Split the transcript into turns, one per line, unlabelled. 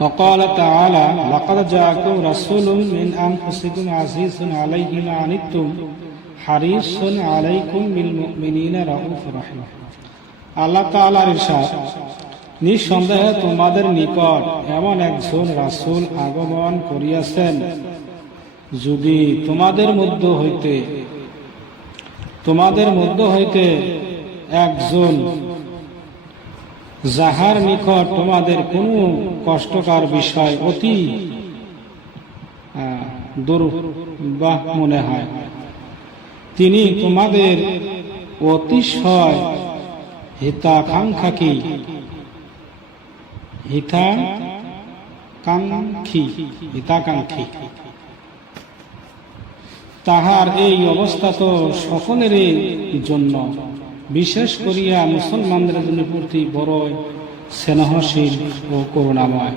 وقال تعالى لقد جاءكم رسول من أنفسكم عزيز عليه ما عنتم حريص عليكم بالمؤمنين رؤوف رحيم আল্লাহ তাআলার ইরশাদ নিঃসন্দেহে তোমাদের নিকট এমন একজন রাসূল আগমন করিয়াছেন যদি তোমাদের মধ্য হইতে তোমাদের মধ্য হইতে একজন যাহার নিকট তোমাদের কোনো কষ্টকর বিষয় অতি মনে হয়। তিনি তোমাদের অতিশয় হিতাকাঙ্ক্ষী হিতাকাঙ্ক্ষী হিতাকাঙ্ক্ষী। তাহার এই অবস্থা তো সকলেরই জন্য। বিশেষ করিয়া মুসলমানদের জন্য প্রতি বড় স্নেহশীল ও করুণাময়।